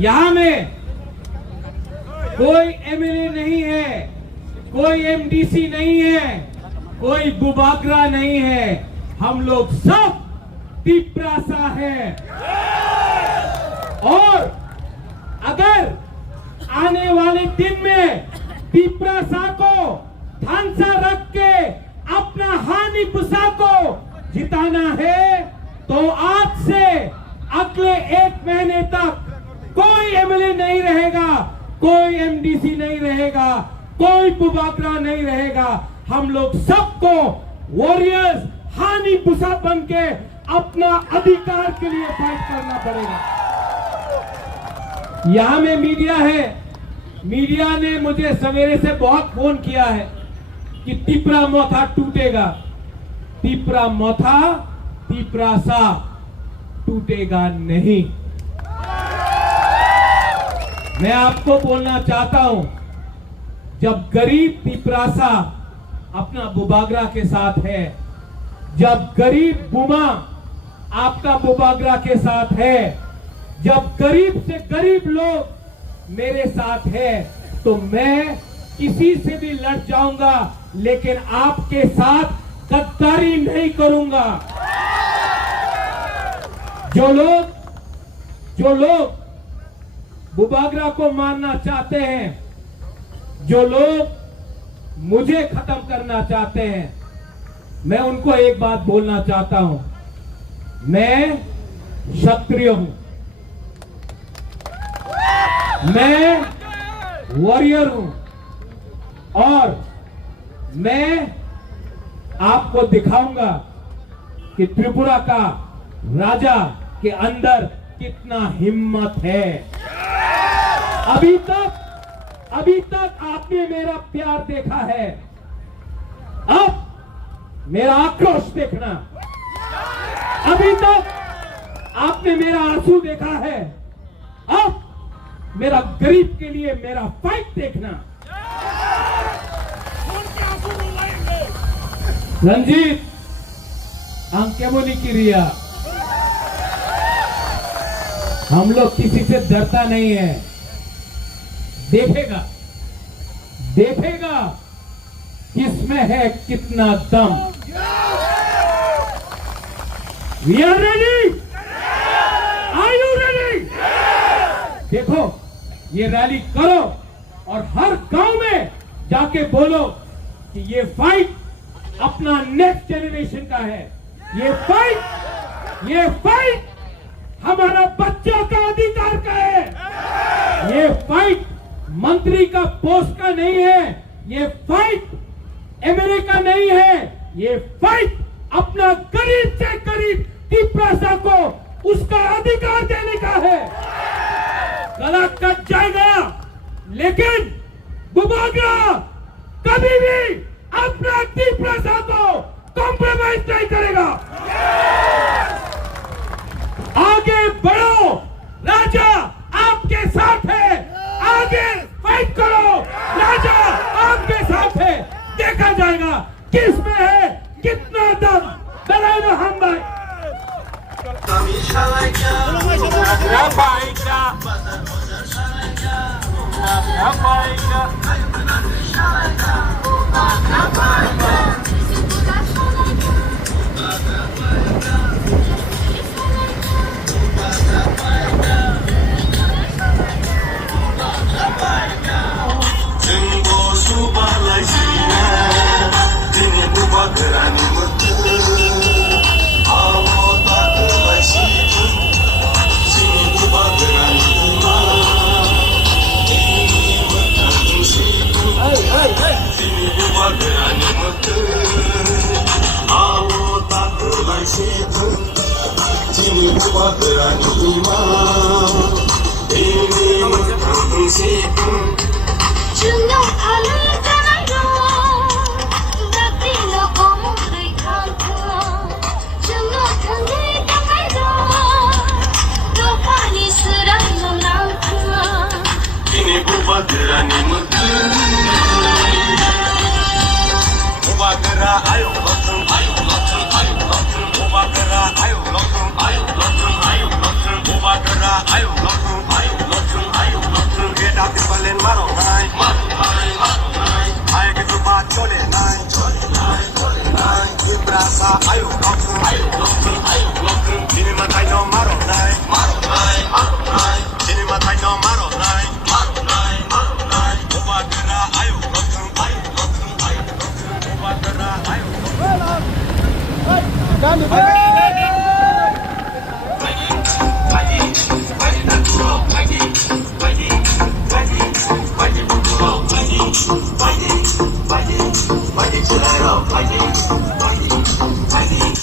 यहां में कोई एमएलए नहीं है, कोई एमडीसी नहीं है, कोई बुबागरा नहीं है, हम लोग सब तिपरासा है। और अगर आने वाले दिन में तिपरासा को थानसा रख के अपना हानि पुसा को जिताना है तो आज से अगले 1 महीने तक कोई एमएलए नहीं रहेगा, कोई एमडीसी नहीं रहेगा, कोई बुबागरा नहीं रहेगा। हम लोग सबको वॉरियर्स हानि पुसा बन के अपना अधिकार के लिए फाइट करना पड़ेगा। यहां में मीडिया है, मीडिया ने मुझे सवेरे से बहुत फोन किया है कि तिपरा मोथा टूटेगा। तिपरा मोथा तिपरासा टूटेगा नहीं। मैं आपको बोलना चाहता हूं, जब गरीब तिपरासा अपना बुबागरा के साथ है, जब गरीब बुमा आपका बुबागरा के साथ है, जब गरीब से गरीब लोग मेरे साथ है, तो मैं किसी से भी लड़ जाऊंगा, लेकिन आपके साथ गद्दारी नहीं करूंगा। जो लोग बुबागरा को मारना चाहते हैं, जो लोग मुझे खत्म करना चाहते हैं, मैं उनको एक बात बोलना चाहता हूं, मैं क्षत्रिय हूं, मैं वॉरियर हूं और मैं आपको दिखाऊंगा कि त्रिपुरा का राजा के अंदर कितना हिम्मत है। अभी तक आपने मेरा प्यार देखा है, अब मेरा आक्रोश देखना। अभी तक आपने मेरा आंसू देखा है, अब मेरा गरीब के लिए मेरा फाइट देखना। रंजीत अंकेमोली की रिया, हम लोग किसी से डरता नहीं है। देखेगा किसमें है कितना दम। We are ready? Are you ready? देखो, ये रैली करो और हर गांव में जाके बोलो कि ये फाइट अपना नेक्स्ट जनरेशन का है। ये फाइट हमारा बच्चों का अधिकार का है। ये फाइट मंत्री का पोस्ट का नहीं है, ये फाइट एमएलए का नहीं है, ये फाइट अपना गरीब से गरीब तिपरासा को उसका अधिकार देने का है। गला कट जाएगा, लेकिन बुबागरा कभी भी अपना तिपरासा को कॉम्प्रोमाइज नहीं करेगा। आगे बढ़ो, राजा आपके साथ है, आगे फाइट करो, राजा आपके साथ है। देखा जाएगा किसमें है कितना दम। दलाइना हम भाई Rafaika